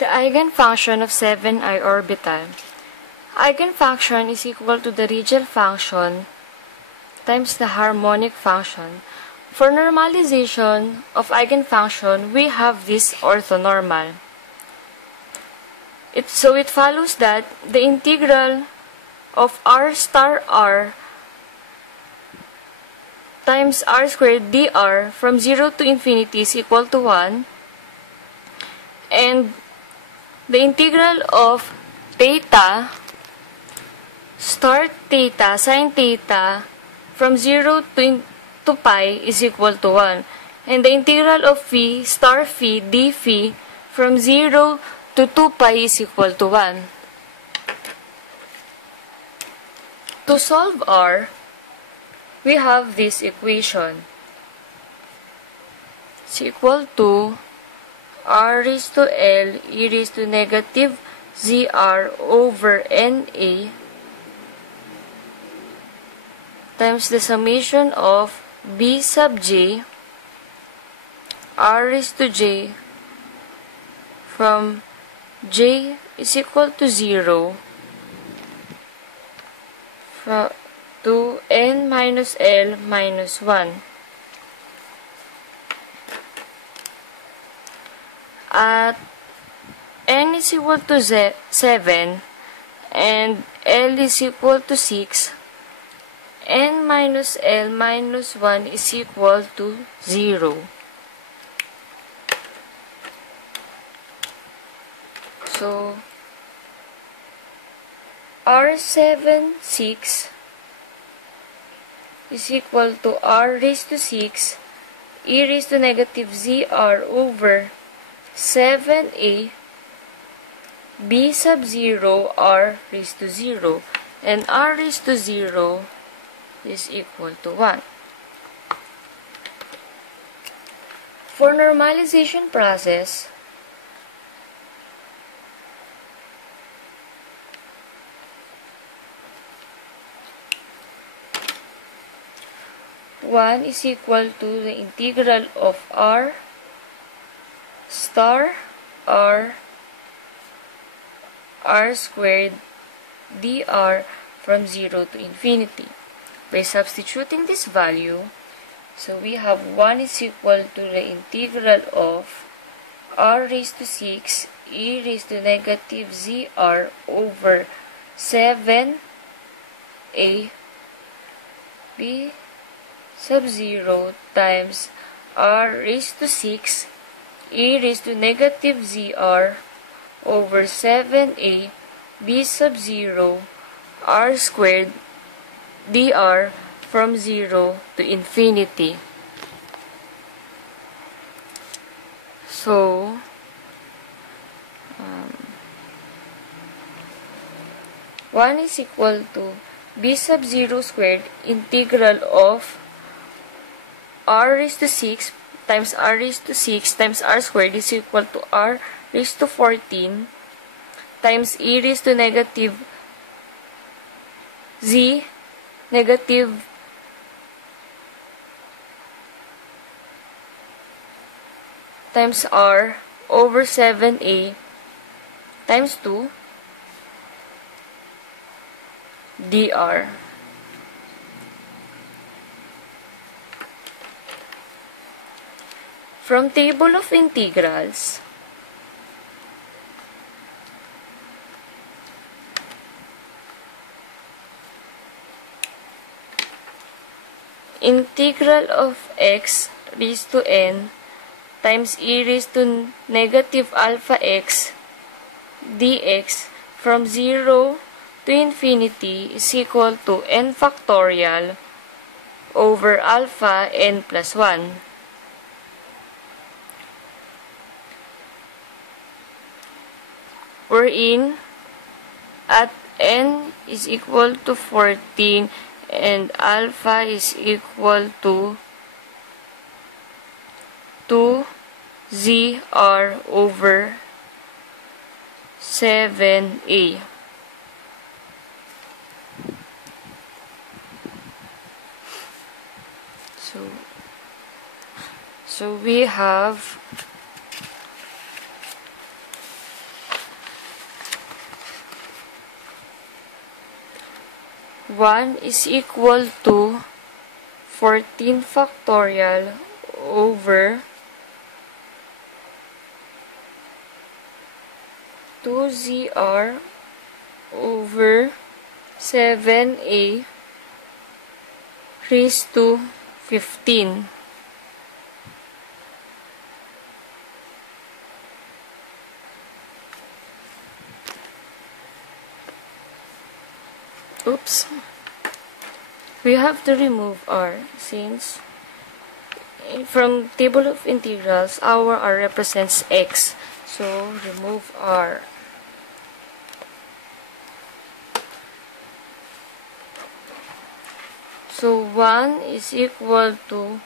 The eigenfunction of 7I orbital. Eigenfunction is equal to the radial function times the harmonic function. For normalization of eigenfunction, we have this orthonormal. So it follows that the integral of r star r times r squared dr from 0 to infinity is equal to 1, and the integral of theta star theta sine theta from 0 to pi is equal to 1, and the integral of phi star phi d phi from 0 to 2 pi is equal to 1. To solve r, we have this equation. It's equal to r raised to L e raised to negative zr over na times the summation of b sub j r raised to j from j is equal to 0 to n minus L minus 1. At n is equal to 7 and L is equal to 6, n minus L minus 1 is equal to 0. So, R7, 6 is equal to R raised to 6 e raised to negative zr over 7a b sub 0 r raised to 0, and r raised to 0 is equal to 1. For normalization process, one is equal to the integral of r star r squared dr from 0 to infinity. By substituting this value, so we have 1 is equal to the integral of r raised to 6 e raised to negative zr over 7a b sub 0 times r raised to 6 e raised to negative zr over 7a b sub 0 r squared dr from 0 to infinity. So, 1 is equal to b sub 0 squared integral of r raised to 6 times r raised to 6 times r squared is equal to r raised to 14 times e raised to negative z negative times r over 7a times 2 dr. From table of integrals, integral of x raised to n times e raised to negative alpha x dx from 0 to infinity is equal to n factorial over alpha n plus 1. Wherein at n is equal to 14 and alpha is equal to 2zr over 7a. So we have 1 is equal to 14 factorial over 2zr over 7a raised to 15. Oops. We have to remove r since from table of integrals, our r represents x. So, remove r. So, 1 is equal to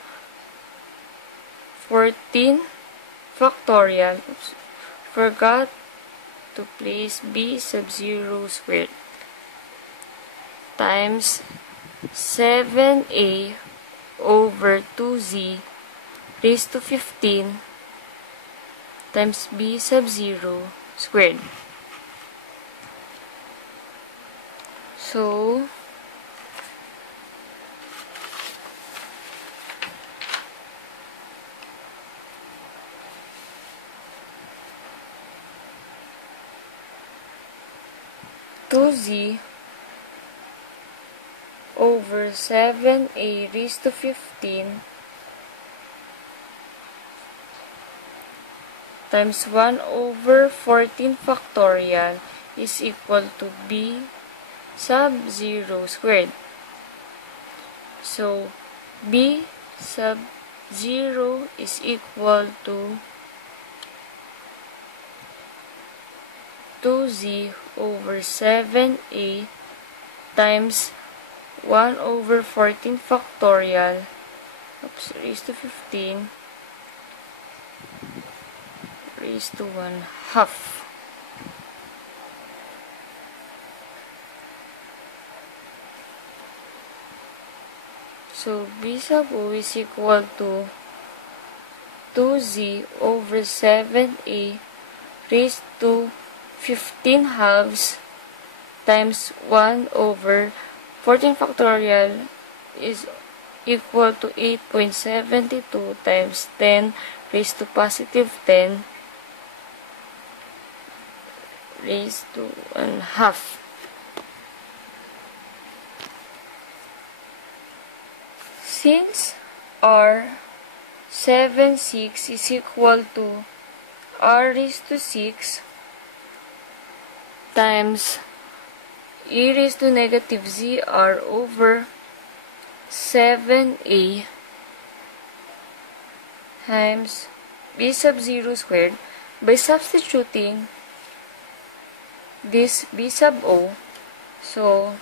14 factorial. Oops. Forgot to place b sub 0 squared times 7a over 2z raised to 15 times b sub 0 squared. So, z over 7a raised to 15 times 1 over 14 factorial is equal to b sub 0 squared. So, b sub 0 is equal to 2z over 7a times 1 over 14 factorial raised to 15 raised to 1/2. So, b sub o is equal to 2z over 7a raised to 15 halves times 1 over 14 factorial is equal to 8.72 times 10 raised to positive 10 raised to 1/2. Since r 7/6 is equal to r raised to 6 times e raised to negative zr over 7a times b sub 0 squared, by substituting this b sub o, so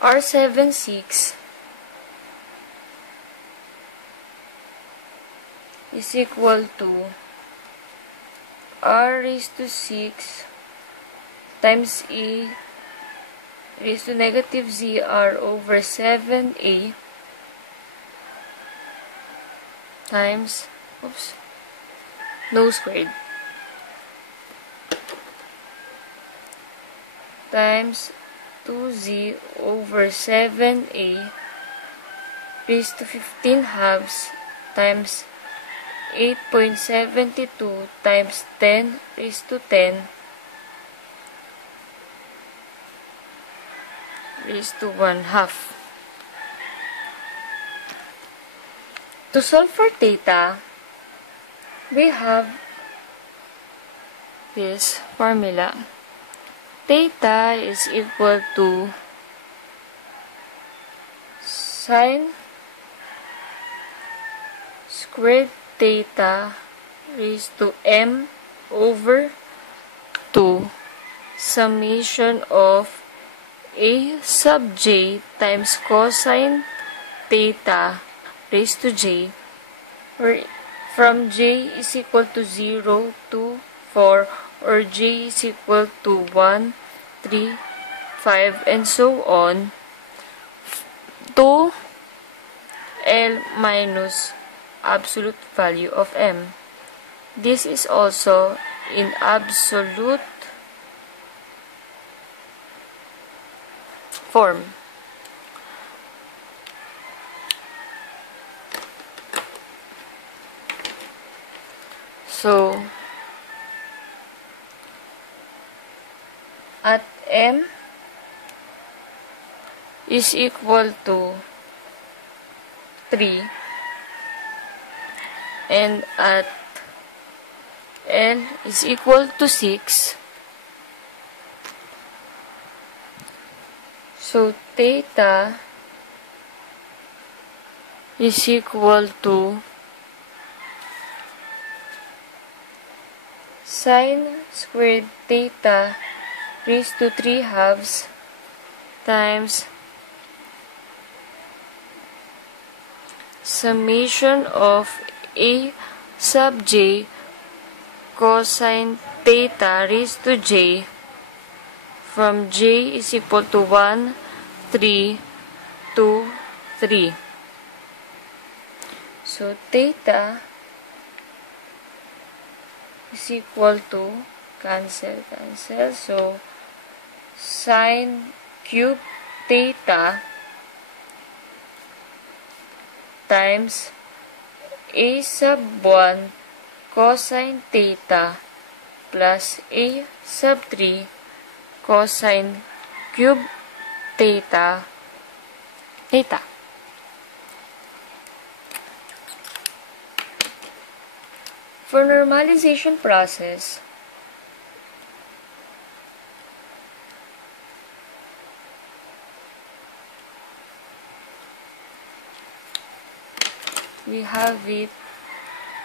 r 7/6 is equal to r raised to 6 times e raised to negative zr over 7a times, squared, times 2z over 7a raised to 15 halves times 8.72 times 10 raised to 10 raised to 1/2. To solve for theta, we have this formula. Theta is equal to sine squared theta raised to m over 2 summation of a sub j times cosine theta raised to j, where from j is equal to 0 to 4, or j is equal to 1, 3, 5, and so on, to L minus absolute value of m. This is also in absolute form. So, at M is equal to 3 and at L is equal to 6. So, theta is equal to sine squared theta raised to 3 halves times summation of A sub j cosine theta raised to j from j is equal to 1, 3, 2, 3. So, theta is equal to cancel. So, sine cube theta times A sub 1 cosine theta plus A sub 3 cosine cube theta. For normalization process, we have it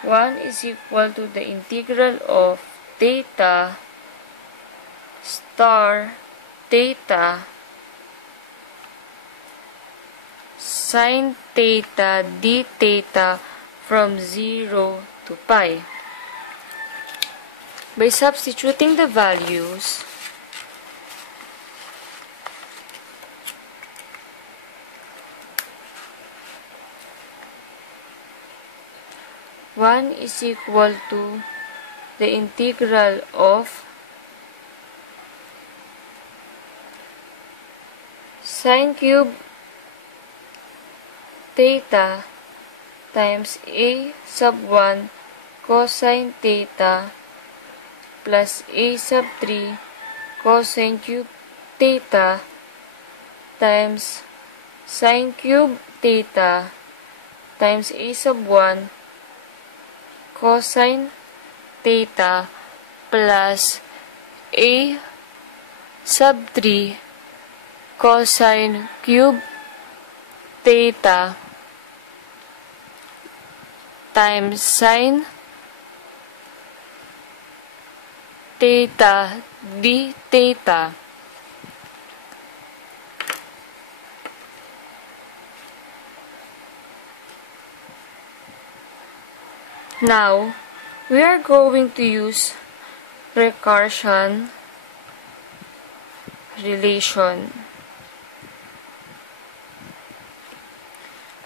1 is equal to the integral of theta star theta sine theta d theta from 0 to pi. By substituting the values, one is equal to the integral of sine cube theta times A sub 1 cosine theta plus A sub 3 cosine cube theta times sine cube theta times A sub 1 cosine theta plus A sub 3 cosine cube theta times sine theta d theta. Now, we are going to use recursion relation.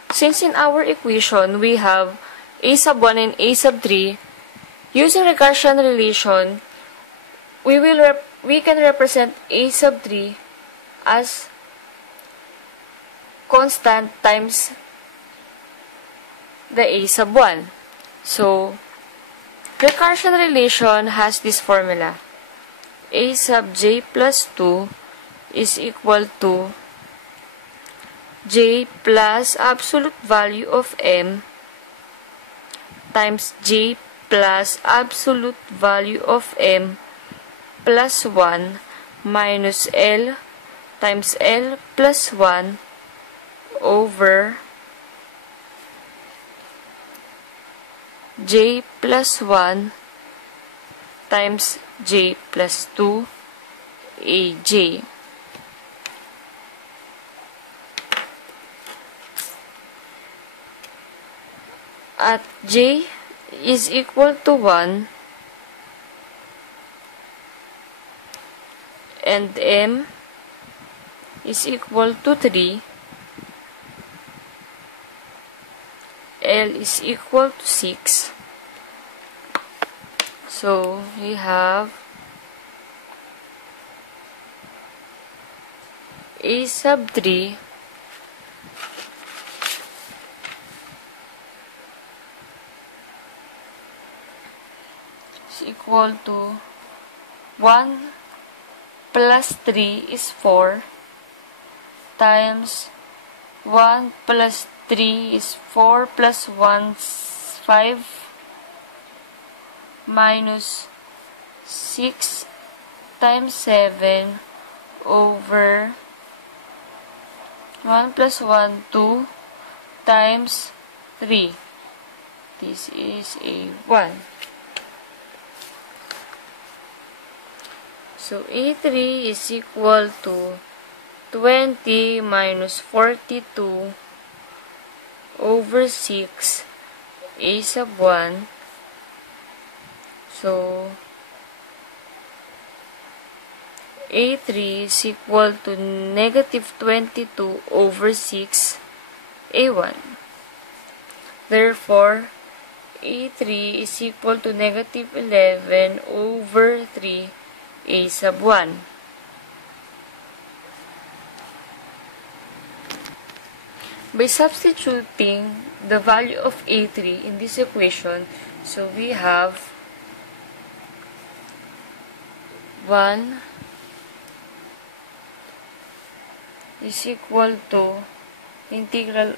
Since in our equation, we have A sub 1 and A sub 3, using recursion relation, we can represent A sub 3 as constant times the A sub 1. So, recursion relation has this formula. A sub j plus 2 is equal to j plus absolute value of m times j plus absolute value of m plus 1 minus L times L plus 1 over j plus 1 times j plus 2 aj. At j is equal to 1 and m is equal to 3, L is equal to 6, So we have a sub 3 is equal to 1 plus 3 is 4 times 1 plus 3 is 4 plus 1 is 5 minus 6 times 7 over 1 plus 1, 2 times 3. This is a 1. So A3 is equal to 20 minus 42 over 6 A sub 1. So A3 is equal to negative 22 over 6 A1. Therefore, A3 is equal to negative 11 over 3 A sub 1. By substituting the value of A3 in this equation, so we have 1 is equal to integral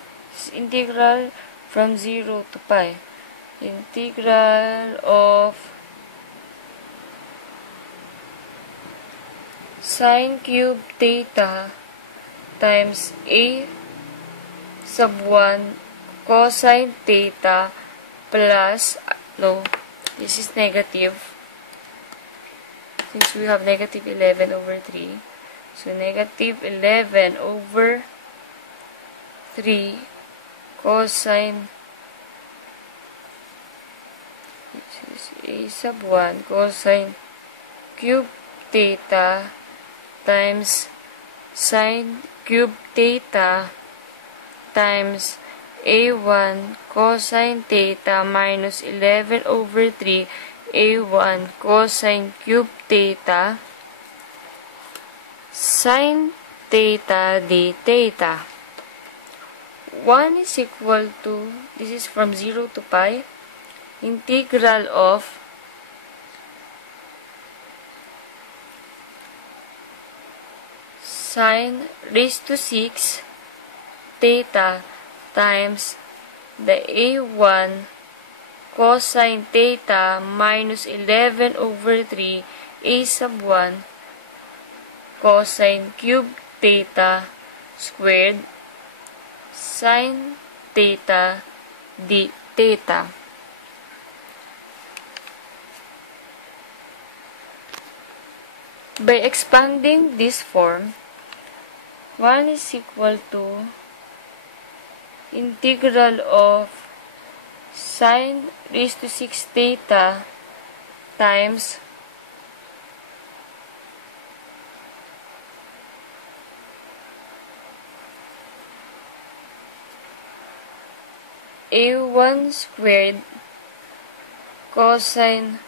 from 0 to pi. Integral of sine cube theta times A sub 1 cosine theta plus, no, this is negative, since we have negative 11 over 3. So, negative 11 over 3 cosine, this is A sub 1 cosine cube theta times sine cube theta times A1 cosine theta minus 11 over 3 A1 cosine cube theta sine theta d theta. 1 is equal to, this is from 0 to pi, integral of sine raised to 6 theta times the A1 cosine theta minus 11 over 3 A sub 1 cosine cube theta squared sine theta d theta. By expanding this form, 1 is equal to integral of sine raised to 6 theta times A1 squared cosine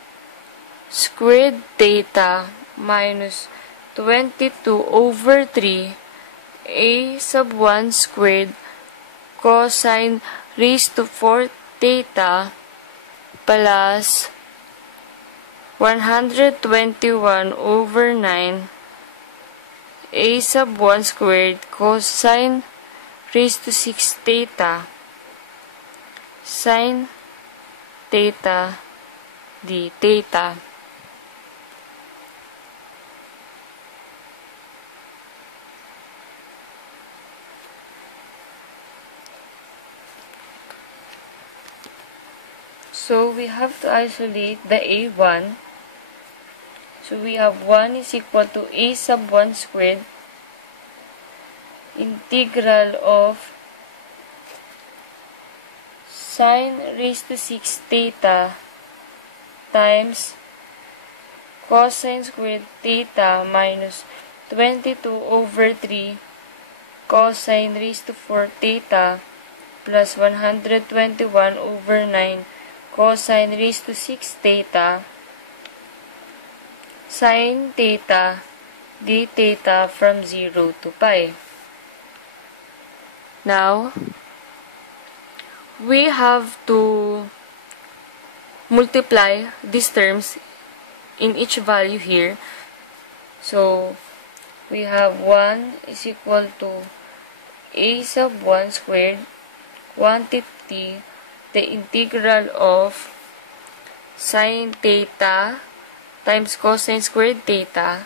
squared theta minus 22 over 3 A sub 1 squared cosine raised to 4 theta plus 121 over 9 A sub 1 squared cosine raised to 6 theta sine theta d theta. So we have to isolate the A1. So we have 1 is equal to A sub 1 squared integral of sine raised to 6 theta times cosine squared theta minus 22 over 3 cosine raised to 4 theta plus 121 over 9 cosine raised to 6 theta sine theta d theta from 0 to pi. Now, we have to multiply these terms in each value here. So, we have 1 is equal to a sub 1 squared quantity the integral of sine theta times cosine squared theta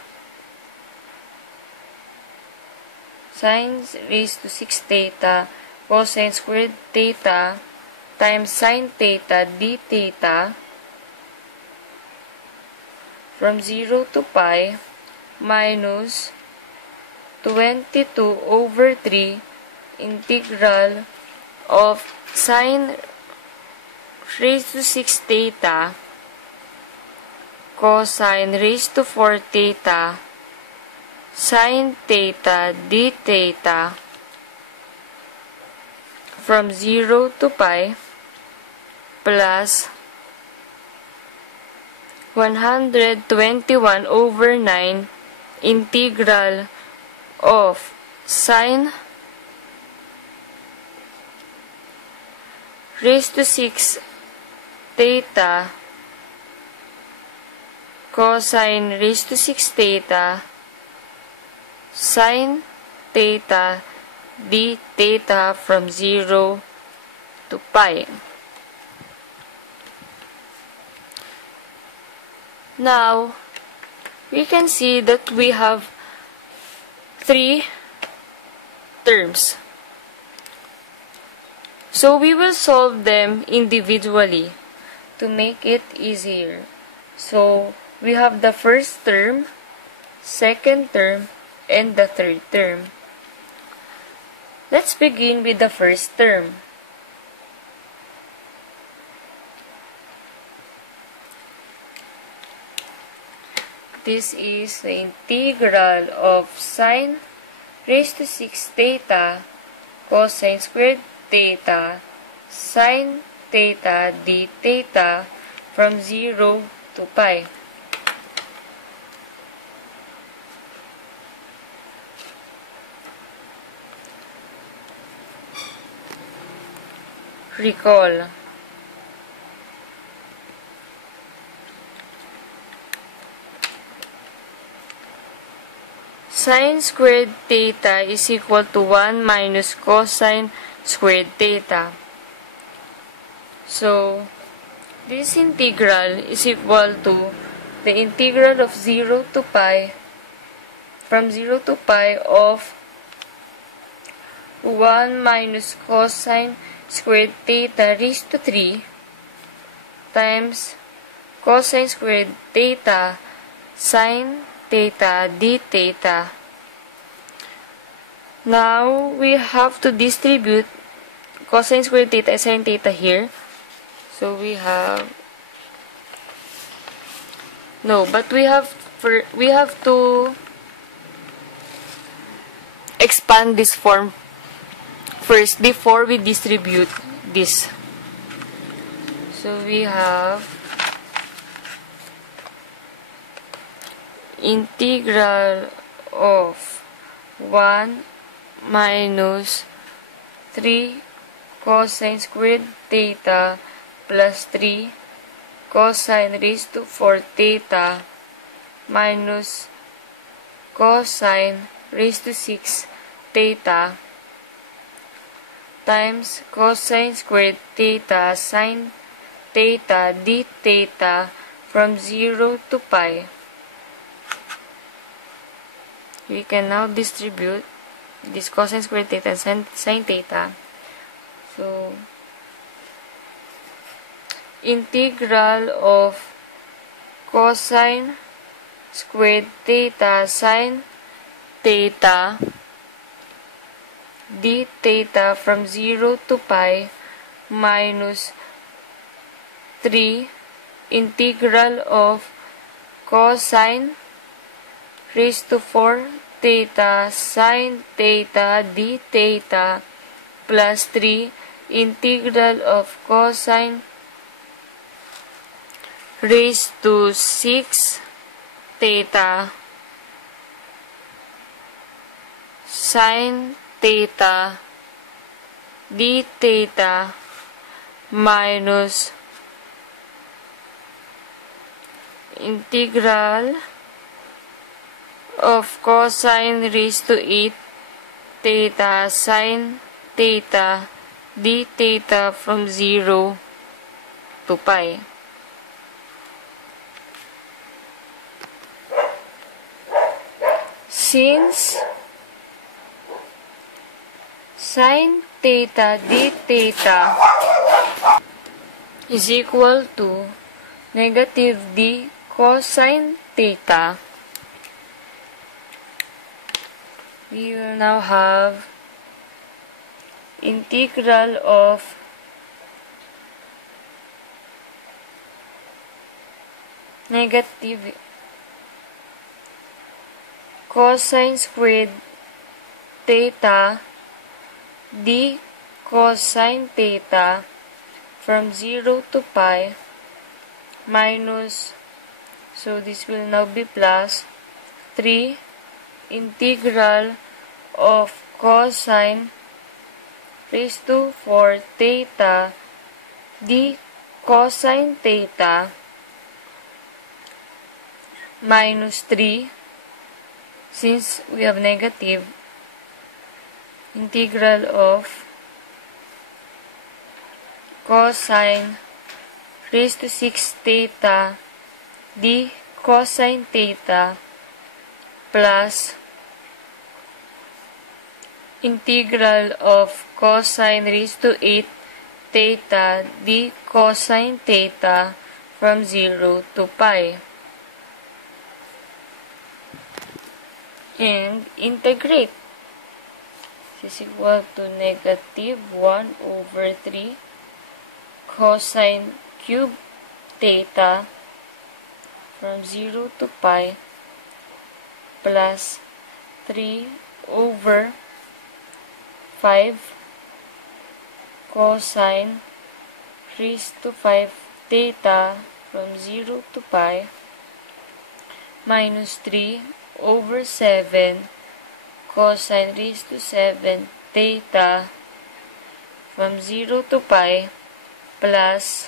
sine raised to 6 theta cosine squared theta times sine theta d theta from 0 to pi minus 22 over 3 integral of sine raised to 6 theta cosine raised to 4 theta sine theta d theta from 0 to pi plus 121 over 9 integral of sine raised to 6 theta cosine raised to 6 theta sine theta d theta from 0 to pi. Now, we can see that we have 3 terms. So, we will solve them individually to make it easier. So, we have the first term, second term, and the third term. Let's begin with the first term. This is the integral of sine raised to 6 theta cosine squared theta sine theta d theta from 0 to pi. Recall. Sine squared theta is equal to 1 minus cosine squared theta. So, this integral is equal to the integral of 0 to pi from 0 to pi of 1 minus cosine squared theta raised to 3 times cosine squared theta sine theta d theta. Now, we have to distribute cosine squared theta and sine theta here. So, we have we have to expand this form first before we distribute this. So, we have integral of 1 minus 3 cosine squared theta plus 3 cosine raised to 4 theta minus cosine raised to 6 theta times cosine squared theta sine theta d theta from 0 to pi. We can now distribute this cosine squared theta and sine theta. So, integral of cosine squared theta sine theta d theta from 0 to pi minus 3 integral of cosine raised to 4 theta sine theta d theta plus 3 integral of cosine raised to 6 theta sin theta d theta minus integral of cosine raised to 8 theta sin theta d theta from 0 to pi. Since sin theta d theta is equal to negative d cosine theta, we will now have integral of negative cosine squared theta d cosine theta from 0 to pi minus, so this will now be plus 3 integral of cosine raised to 4 theta d cosine theta minus 3, since we have negative, integral of cosine raised to 6 theta d cosine theta plus integral of cosine raised to 8 theta d cosine theta from 0 to pi. And integrate. This is equal to negative 1 over 3 cosine cube theta from 0 to pi plus 3 over 5 cosine raised to 5 theta from 0 to pi minus 3 over 7 cosine raised to 7 theta from 0 to pi plus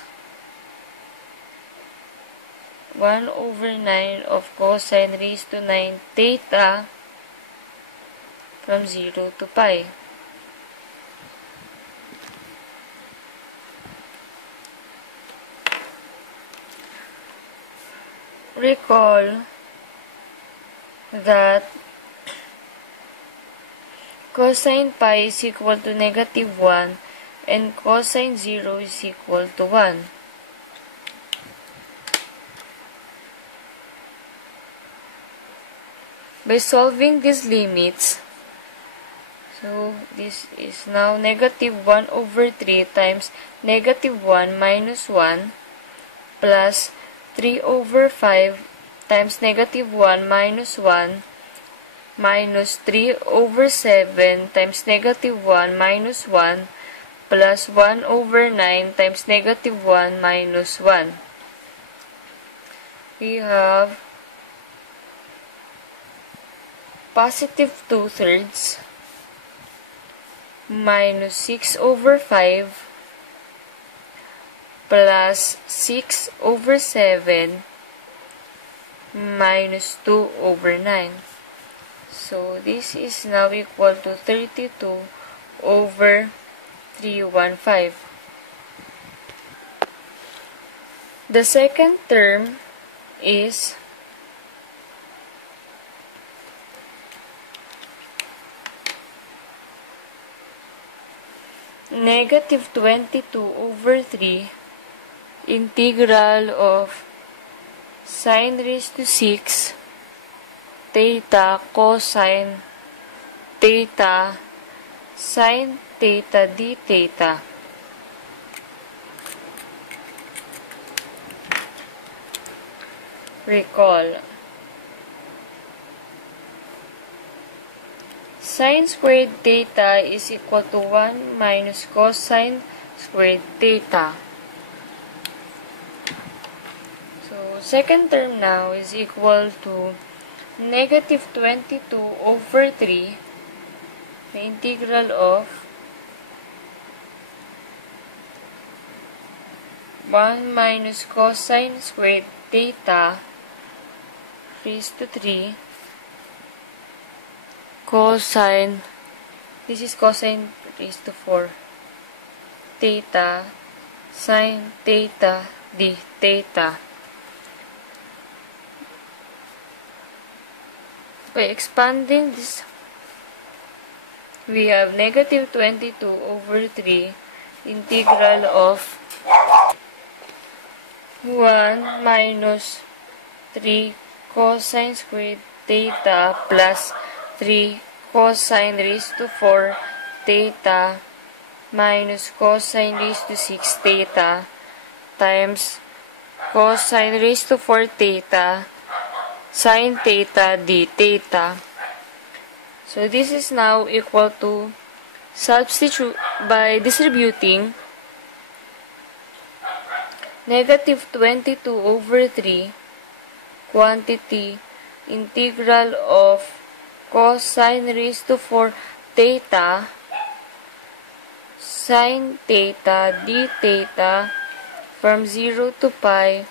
1 over 9 of cosine raised to 9 theta from 0 to pi. Recall that cosine pi is equal to negative 1 and cosine 0 is equal to 1. By solving these limits, so this is now negative 1 over 3 times negative 1 minus 1 plus 3 over 5 times negative 1 minus 1 minus 3 over 7 times negative 1 minus 1 plus 1 over 9 times negative 1 minus 1. We have positive 2/3 minus 6 over 5 plus 6 over 7 minus 2 over 9. So this is now equal to 32 over 315. The second term is negative 22 over 3 integral of sine raised to 6 theta cosine theta sine theta d theta. Recall. Sine squared theta is equal to 1 minus cosine squared theta. So, Second term now is equal to negative 22 over 3, the integral of 1 minus cosine squared theta raised to 3 cosine, this is cosine raised to 4 theta sine theta d theta. By expanding this, we have negative 22 over 3 integral of 1 minus 3 cosine squared theta plus 3 cosine raised to 4 theta minus cosine raised to 6 theta times cosine raised to 4 theta sine theta d theta. So this is now equal to, substitute by distributing negative 22 over 3 quantity integral of cosine raised to 4 theta sine theta d theta from 0 to pi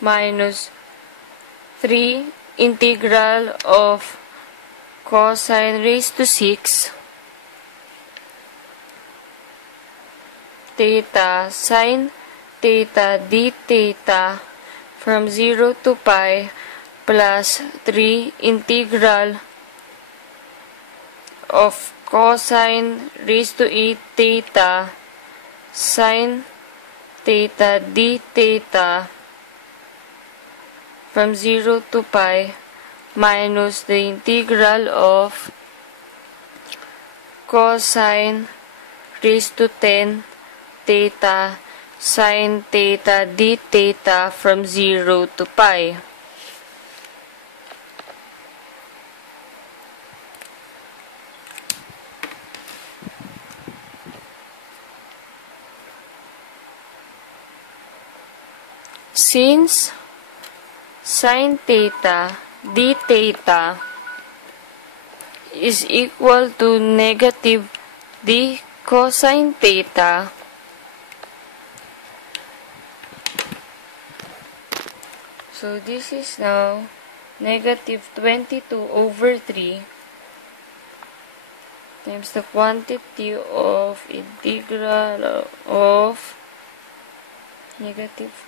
minus 3 integral of cosine raised to 6 theta sine theta d theta from 0 to pi plus 3 integral of cosine raised to 8 theta sine theta d theta from 0 to pi minus the integral of cosine raised to 10 theta sine theta d theta from 0 to pi. Since sine theta d theta is equal to negative d cosine theta, so this is now negative 22 over 3 times the quantity of integral of negative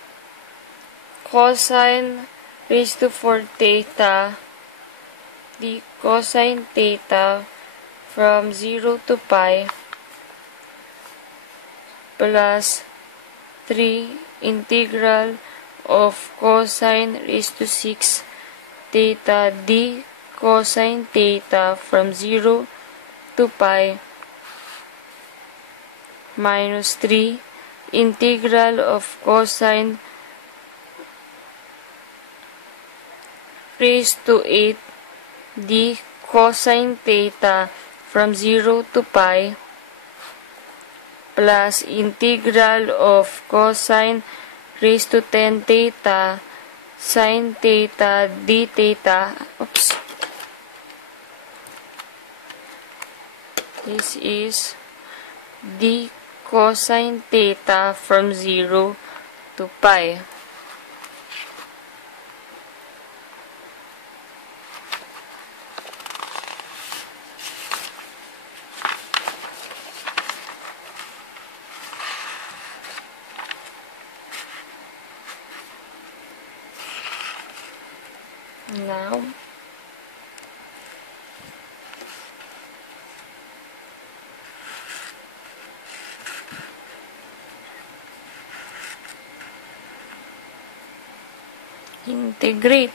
cosine raised to 4 theta d cosine theta from 0 to pi plus 3 integral of cosine raised to 6 theta d cosine theta from 0 to pi minus 3 integral of cosine raised to 8 d cosine theta from 0 to pi plus integral of cosine raised to 10 theta sine theta d theta. Oops. This is d cosine theta from 0 to pi. Now, integrate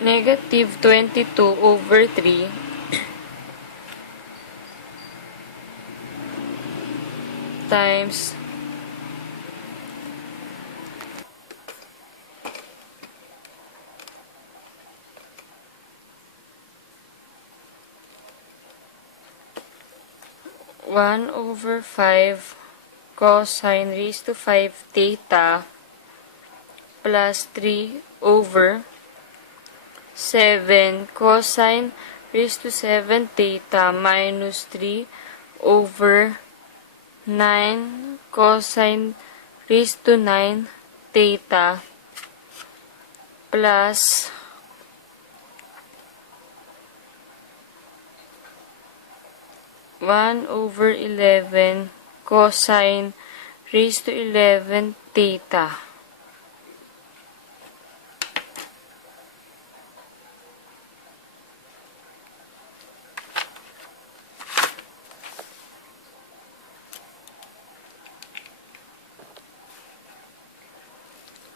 negative 22 over 3 times (1/5) cosine raised to 5 theta plus 3 over 7 cosine raised to 7 theta minus 3 over 9 cosine raised to 9 theta plus 1 over 11 cosine raised to 11 theta.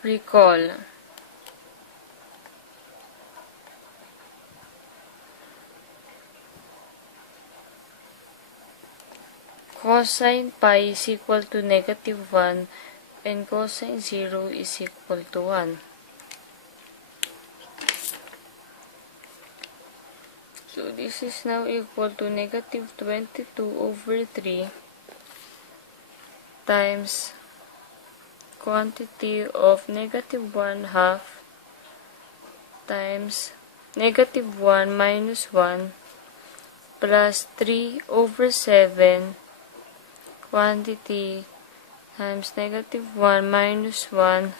Recall. Cosine pi is equal to -1 and cosine 0 is equal to 1. So this is now equal to -22 over 3 times quantity of -1/2 times -1 minus 1 plus 3 over 7 quantity times -1 minus 1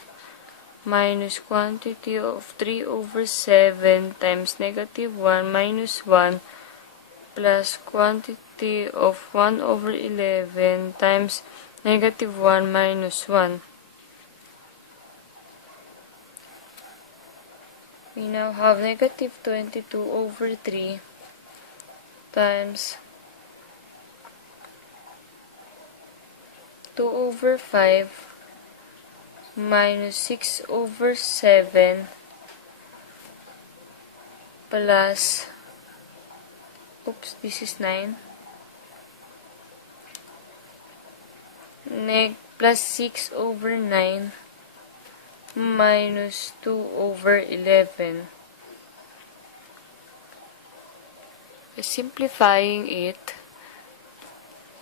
minus quantity of 3 over 7 times -1 minus 1 plus quantity of 1 over 11 times -1 minus 1. We now have -22 over 3 times 2 over 5 minus 6 over 7 plus, this is 9, plus 6 over 9 minus 2 over 11. Simplifying it,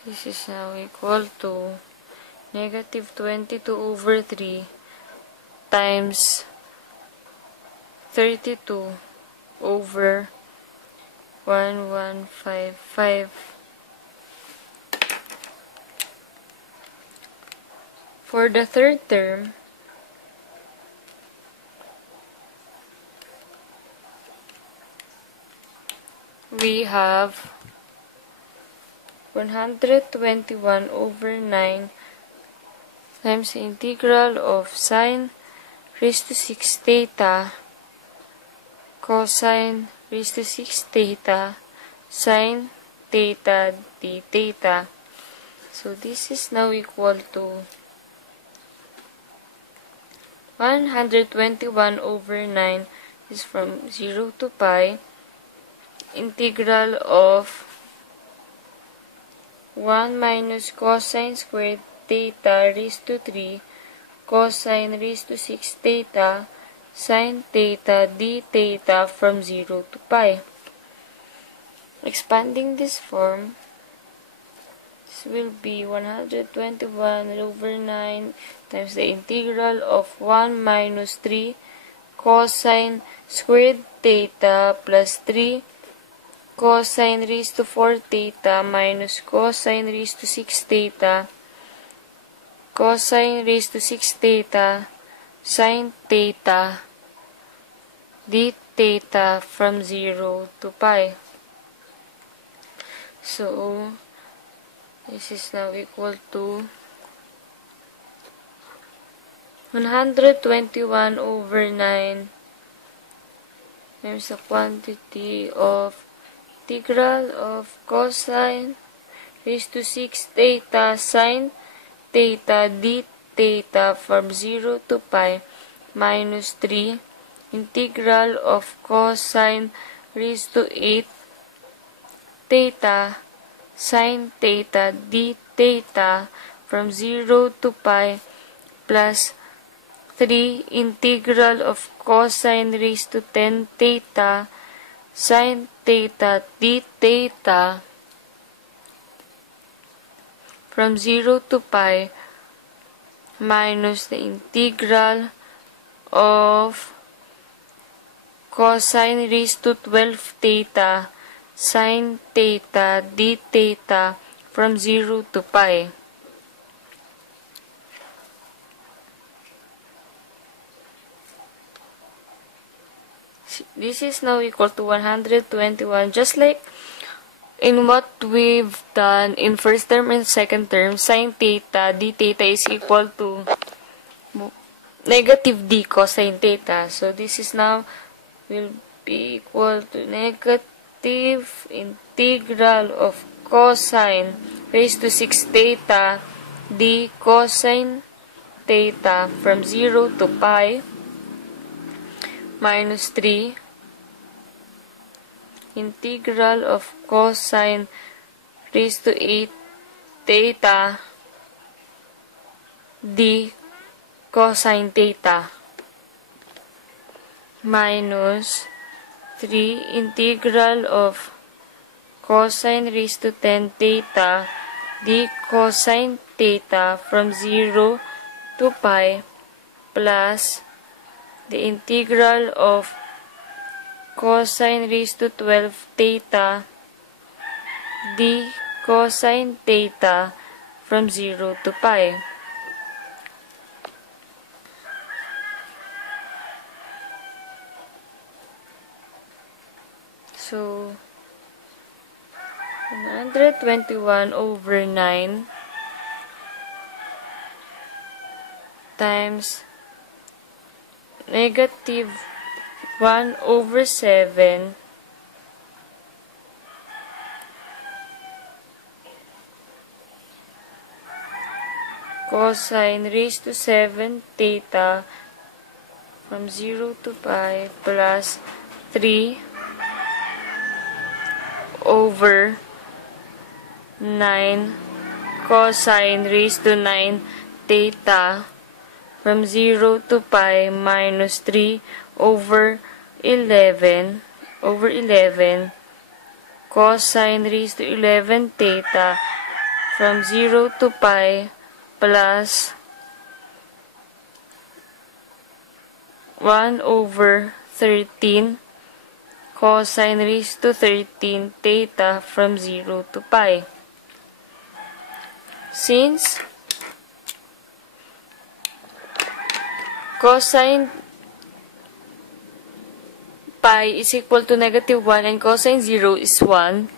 this is now equal to -22 over 3 times 32 over 1155. For the third term, we have 121 over 9 times the integral of sine raised to 6 theta cosine raised to 6 theta sine theta d theta. So this is now equal to 121 over 9 is from 0 to pi integral of 1 minus cosine squared theta raised to 3 cosine raised to 6 theta sine theta d theta from 0 to pi. Expanding this form, this will be 121 over 9 times the integral of 1 minus 3 cosine squared theta plus 3 cosine raised to 4 theta minus cosine raised to 6 theta cosine raised to 6 theta sine theta d theta from 0 to pi. So this is now equal to 121 over 9 times the quantity of integral of cosine raised to 6 theta sine theta d theta from 0 to pi minus 3 integral of cosine raised to 8 theta sine theta d theta from 0 to pi plus 3 integral of cosine raised to 10 theta sine theta d theta from 0 to pi minus the integral of cosine raised to 12 theta sine theta d theta from 0 to pi. This is now equal to 121, just like in what we've done in first term and second term. Sine theta d theta is equal to negative d cosine theta. So this is now will be equal to negative integral of cosine raised to 6 theta d cosine theta from 0 to pi minus 3 integral of cosine raised to 8 theta d cosine theta minus 3 integral of cosine raised to 10 theta d cosine theta from 0 to pi plus the integral of cosine raised to 12 theta d cosine theta from 0 to pi. So 121 over 9 times negative 1 over 7 cosine raised to 7 theta from 0 to pi plus 3 over 9 cosine raised to 9 theta from 0 to pi minus 3 over 11 cosine raised to 11 theta from 0 to pi plus 1 over 13 cosine raised to 13 theta from 0 to pi. Since cosine pi is equal to negative 1 and cosine 0 is 1,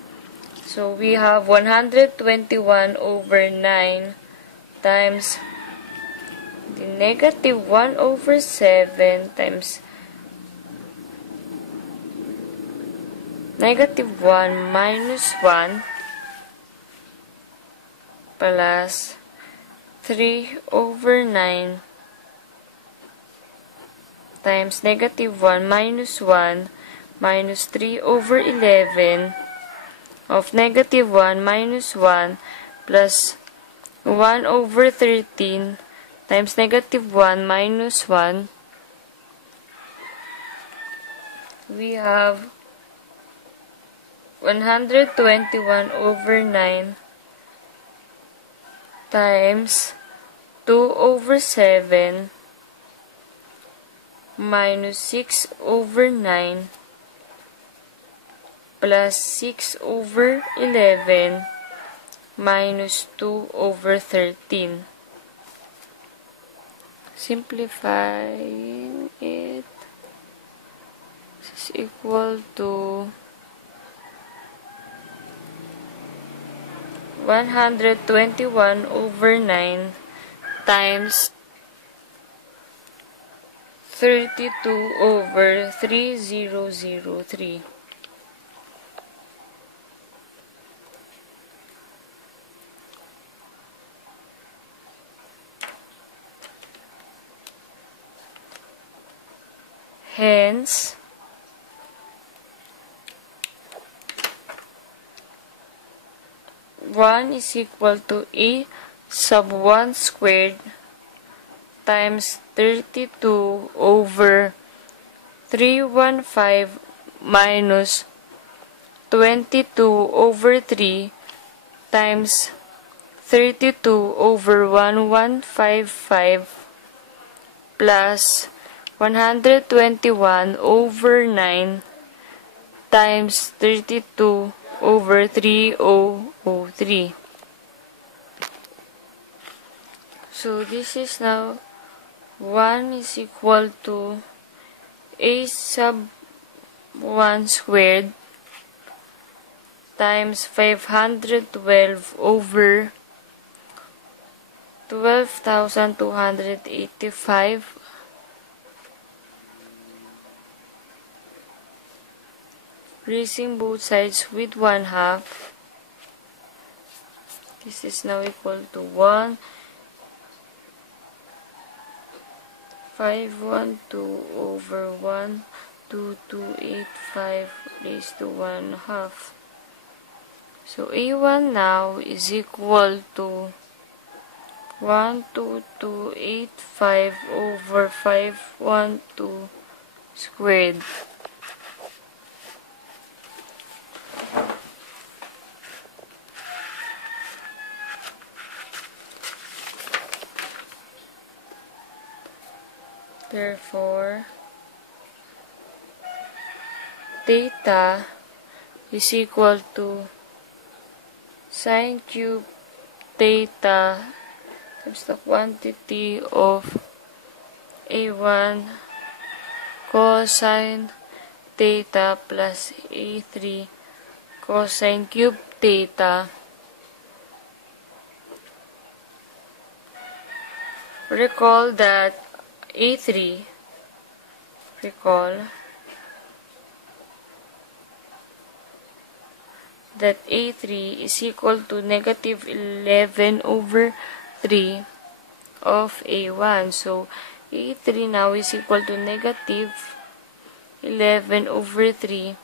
so we have 121 over 9 times the negative 1 over 7 times negative 1 minus 1 plus 3 over 9 times negative 1 minus 1 minus 3 over 11 of negative 1 minus 1 plus 1 over 13 times negative 1 minus 1. We have 121 over 9 times 2 over 7 minus 6 over 9 plus 6 over 11 minus 2 over 13. Simplifying it, this is equal to 121 over 9 times 32 over 3003. Hence, one is equal to a sub 1 squared times 32 over 315 minus 22 over 3 times 32 over 1155 plus 121 over 9 times 32 over 3003. So this is now 1 is equal to a sub 1 squared times 512 over 12,285 raising both sides with 1/2. This is now equal to 1 512 over 12285 raised to 1/2. So A1 now is equal to 12285 over 512 squared. Therefore, theta is equal to sine cube theta times the quantity of A1 cosine theta plus A3 cosine cube theta. Recall that A3 is equal to negative 11 over 3 of A1. So A3 now is equal to negative 11 over 3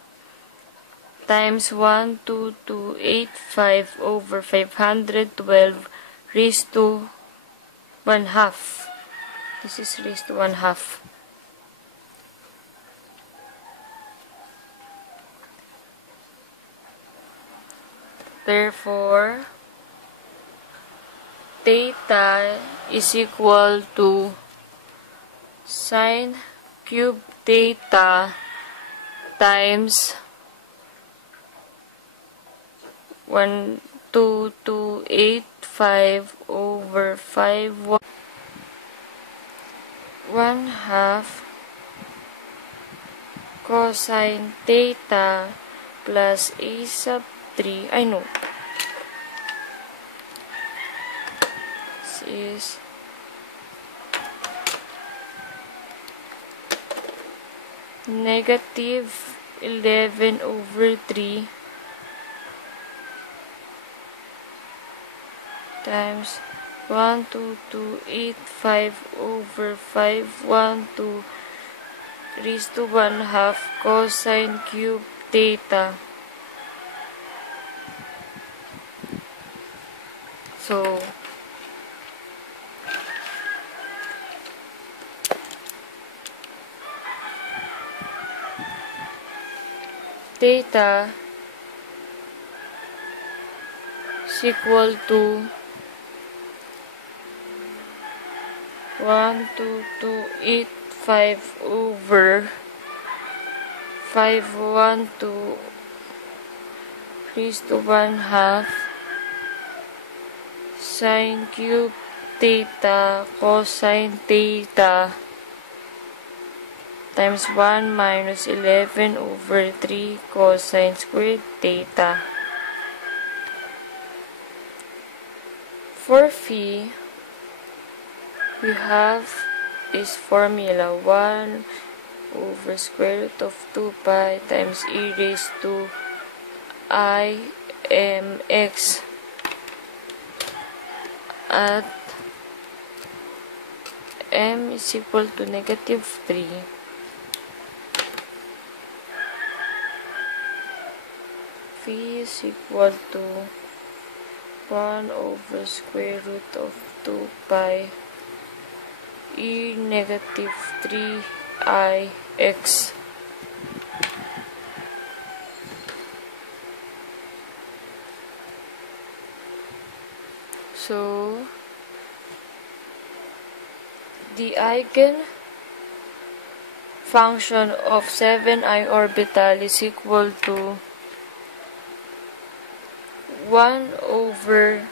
times 12285 over 512 raised to 1/2. This is raised to 1/2. Therefore, theta is equal to sine cube theta times 12285 over 5 1/2 cosine theta plus a sub 3. I know. This is negative 11 over 3 times 12285 over 512 raised to 1/2 cosine cube theta. So, theta is equal to 12285 over 512 raised to 1/2 sine cube theta cosine theta times 1 minus 11 over 3 cosine squared theta. For phi, we have this formula 1 over square root of 2 pi times e raised to I mx at m is equal to negative 3. Phi is equal to 1 over square root of 2 pi e negative 3 I x. So, the eigenfunction of 7i orbital is equal to 1 over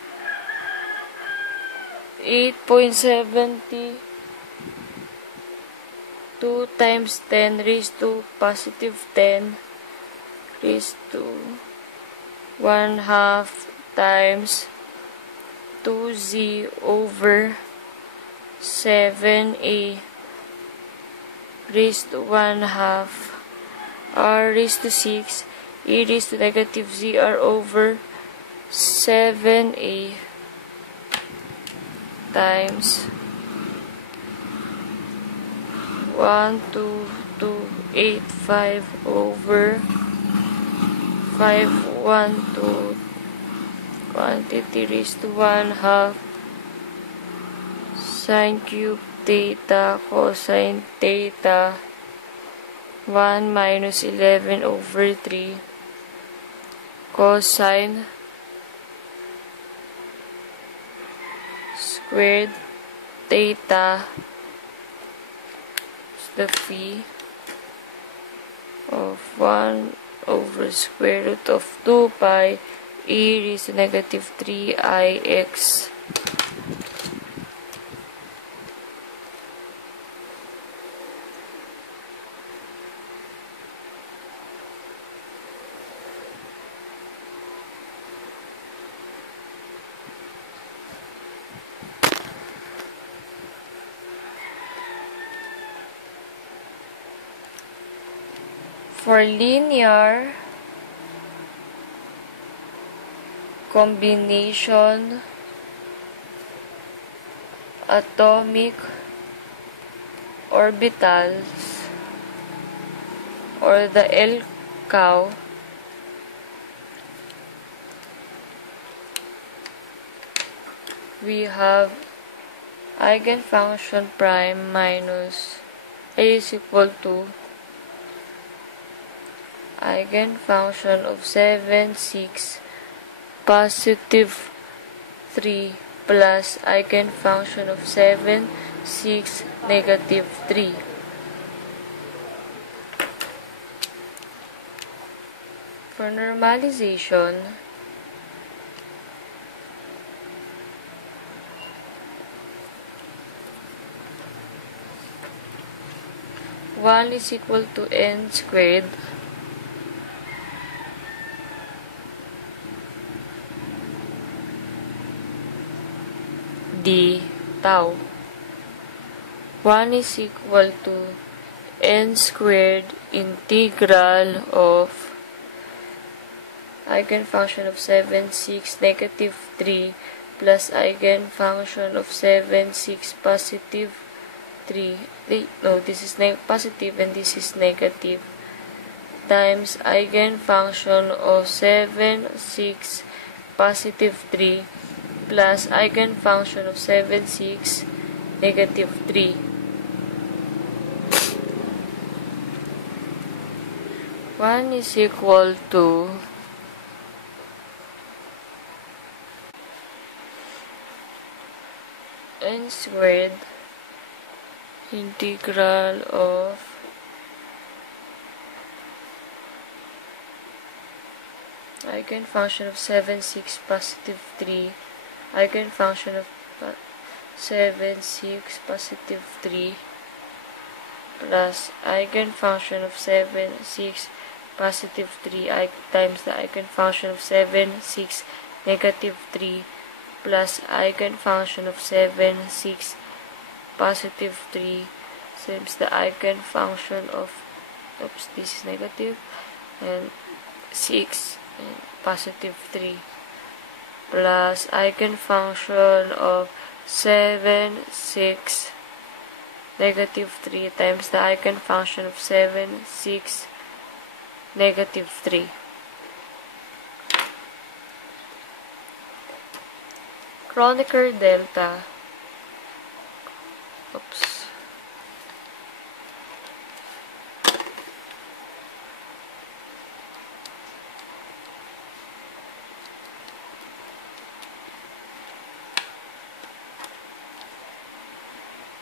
8.70 2 times 10 raised to positive 10 raised to 1/2 times 2z over 7a raised to 1/2 r raised to 6 e raised to negative zr over 7a times 12285 over 512 quantity raised to 1/2 sine cube theta cosine theta 1 minus 11 over 3 cosine squared theta is the phi of 1 over square root of 2 pi e raised to negative 3ix for linear combination atomic orbitals or the LCOW we have eigenfunction prime minus a is equal to eigenfunction of 7, 6, positive 3 plus eigenfunction of 7, 6, negative 3. For normalization, one is equal to n squared d tau. 1 is equal to n squared integral of eigenfunction of 7, 6, negative 3 plus eigenfunction of 7, 6, positive 3. No, this is positive and this is negative times eigenfunction of 7, 6, positive 3 plus eigenfunction of 7, 6, negative 3. One is equal to n squared integral of eigenfunction of 7, 6, positive 3 eigenfunction of 7, 6, positive 3 plus eigenfunction of 7, 6, positive 3 times the eigenfunction of 7, 6, negative 3 plus eigenfunction of 7, 6, positive 3 times the eigenfunction of this is negative and 6 and positive 3 plus eigenfunction of 7, 6, negative 3 times the eigenfunction of 7, 6, negative 3. Kronecker delta. Oops.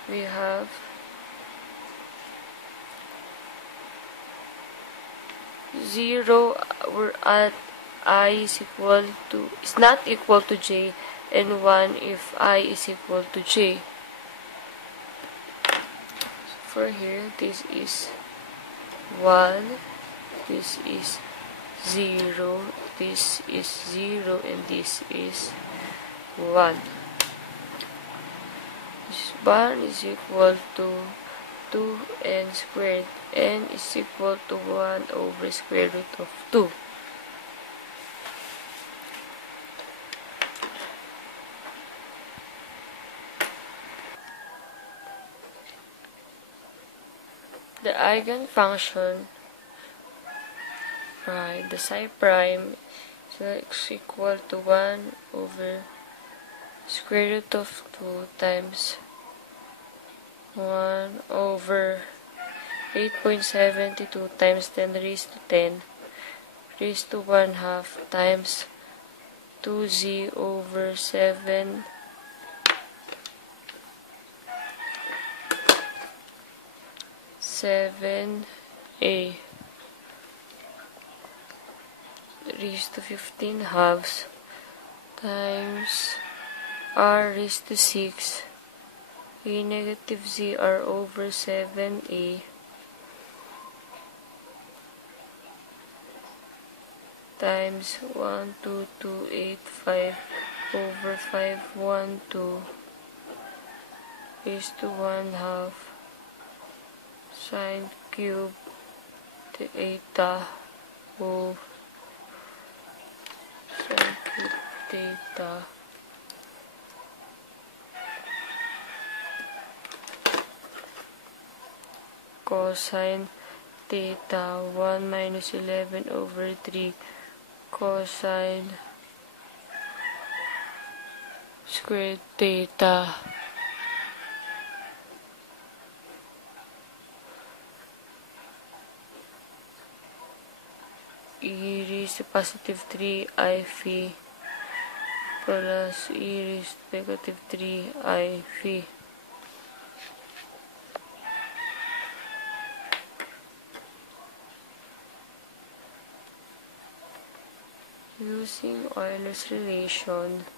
we have zero. We're at I is not equal to j, and 1 if I is equal to j. For here, this is 1, this is 0, this is 0, and this is 1. This 1 is equal to 2n squared. N is equal to 1 over square root of 2. The eigenfunction, right, the psi prime is equal to 1 over square root of 2 times 1 over 8.72 times 10 raised to 10 raised to 1/2 times 2z over 7 7a raised to 15 halves times r raised to 6 a negative z r over 7a times 12285 over 512 raised to 1/2 sine cube theta of sine cube theta cosine theta 1 minus 11 over 3 cosine squared theta e raised to positive 3 I phi plus e raised to negative 3 I phi. Using Euler's relation,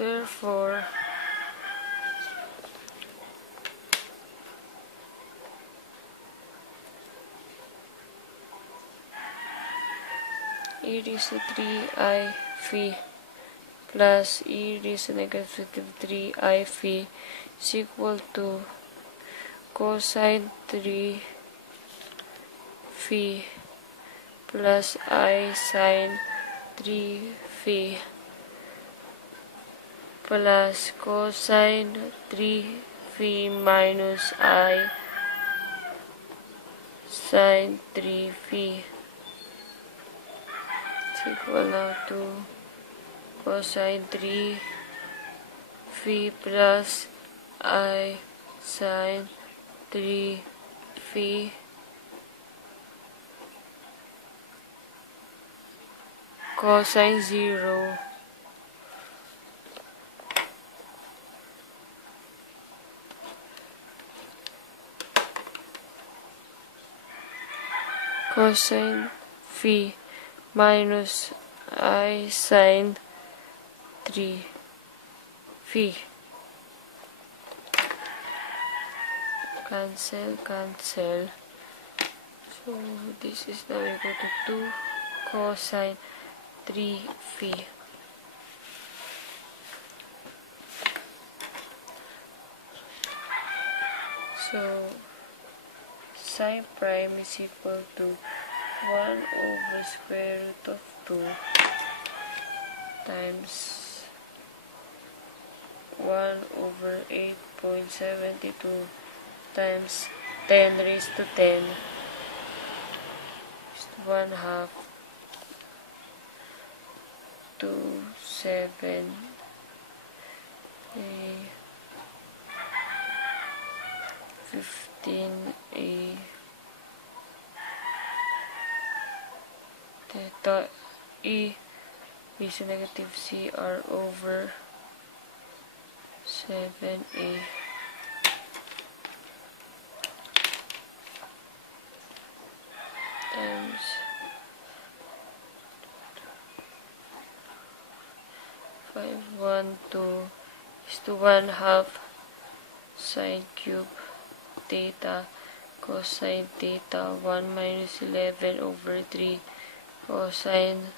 therefore e raised to 3 I phi plus e raised to negative 3 I phi is equal to cosine 3 phi plus I sine 3 phi plus cosine 3 phi minus I sine 3 phi is equal now to cosine 3 phi plus I sine 3 phi cosine 0 cosine phi minus I sine 3 phi. Cancel. So this is now equal to 2 cosine 3 phi. So psi prime is equal to 1 over square root of 2 times 1 over 8.72 times 10 raised to 10 is 1 half to 7 a 15 a theta e is negative CR over 7a times 512 is to 1 half sine cube theta cosine theta 1 minus 11 over 3 cosine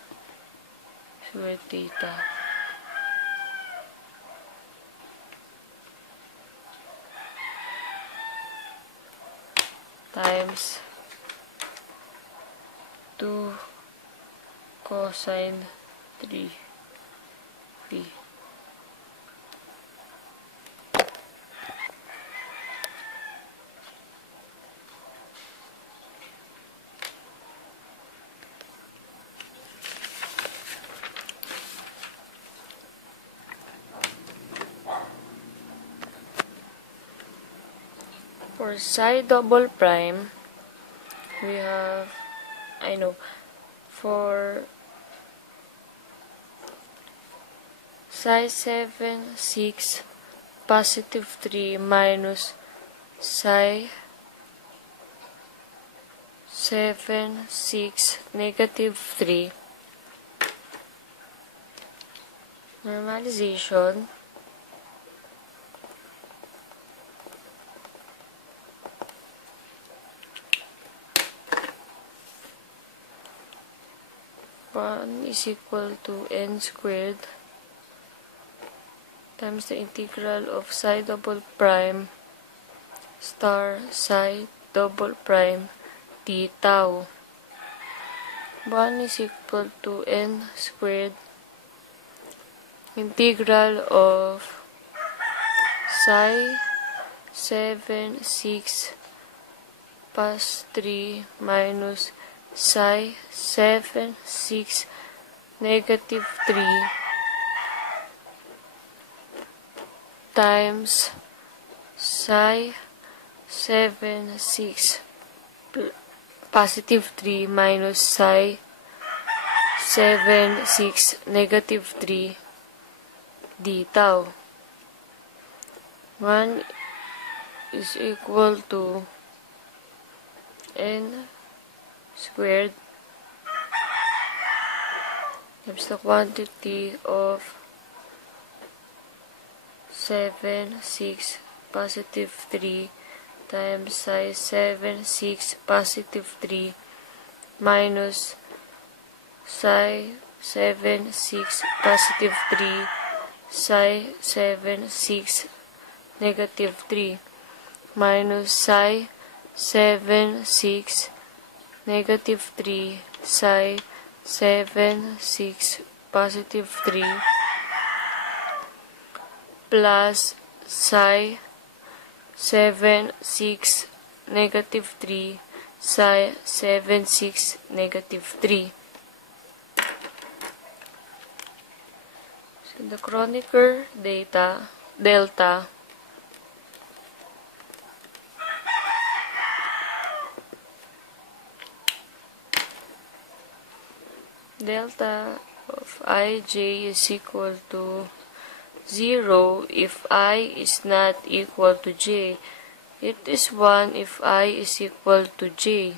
square theta times 2 cosine 3 p. For psi double prime, we have, for psi 7, 6, positive 3 minus psi 7, 6, negative 3, normalization, is equal to n squared times the integral of psi double prime star psi double prime d tau. 1 is equal to n squared integral of psi 7, 6 plus 3 minus psi 7, 6, negative 3 times psi 7, 6 positive 3 minus psi 7, 6, negative 3 d tau. 1 is equal to n squared times the quantity of 7, 6, positive 3 times psi 7, 6, positive 3 minus psi 7, 6, positive 3 psi 7, 6, negative 3 minus psi 7, 6, negative 3 psi 7, 6, positive 3 plus psi 7, 6, negative 3 psi 7, 6, negative 3. So the Kronecker delta of ij is equal to 0 if I is not equal to j. It is 1 if I is equal to j.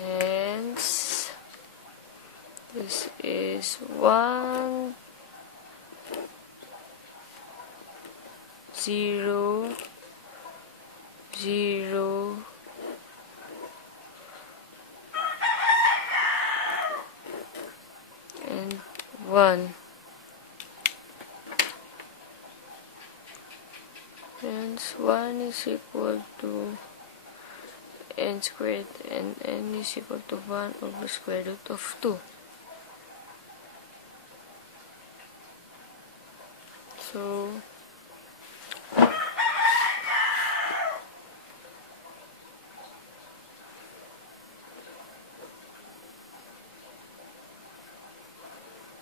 Hence, this is 1, 0, 0, and 1. Hence 1 is equal to n squared and n is equal to 1 over square root of 2. So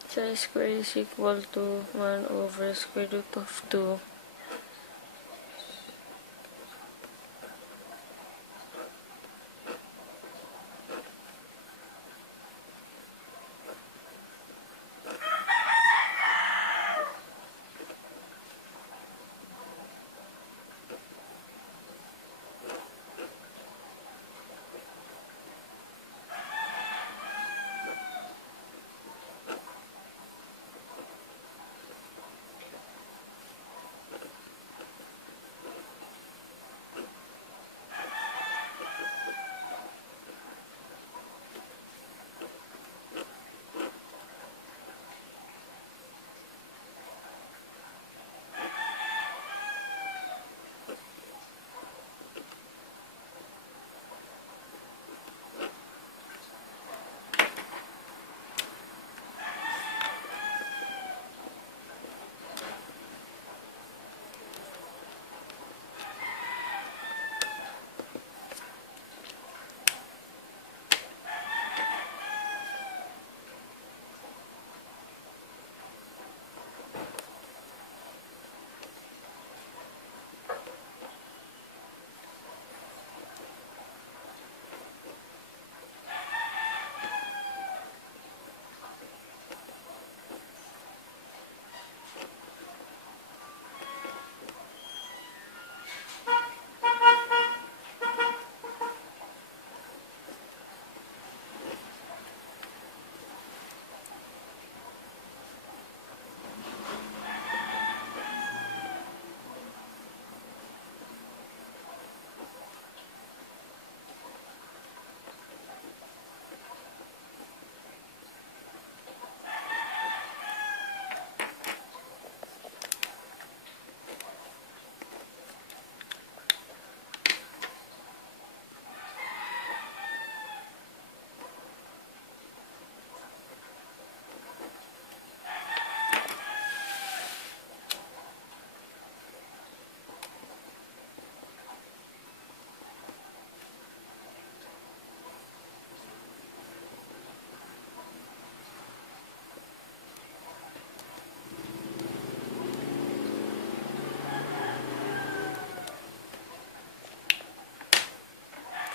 Psi squared is equal to 1 over square root of 2.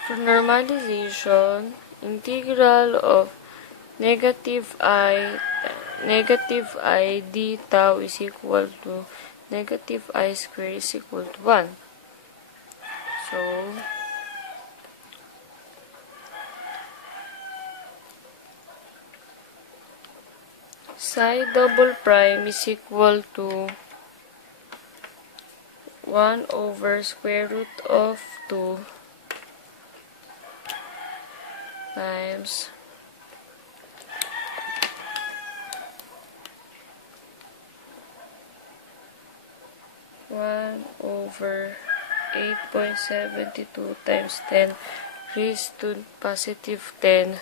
For normalization, integral of negative I d tau is equal to negative I squared is equal to 1. So, psi double prime is equal to 1 over square root of 2 times 1 over 8.72 times 10 raised to positive 10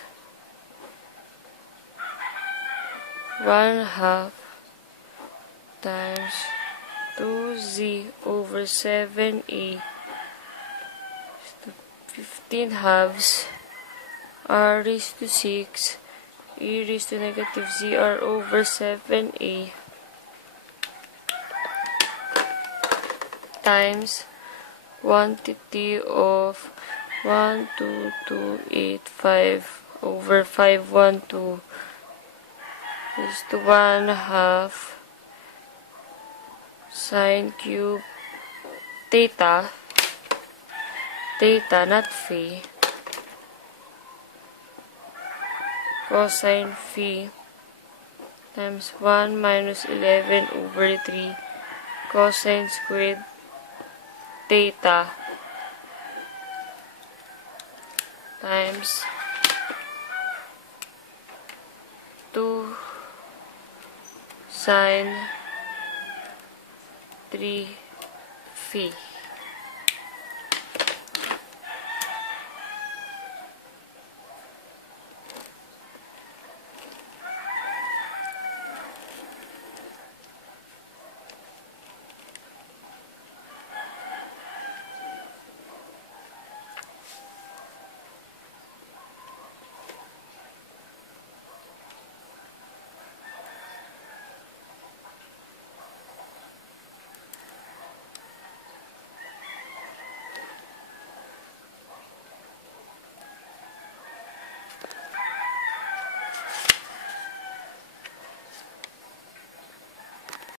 1/2 times 2z over 7a to 15 halves r raised to 6 e raised to negative zr over 7a times quantity of 12285 over 512 is to 1/2 sine cube theta not phi cosine phi times 1 minus 11 over 3 cosine squared theta times 2 sine 3 phi.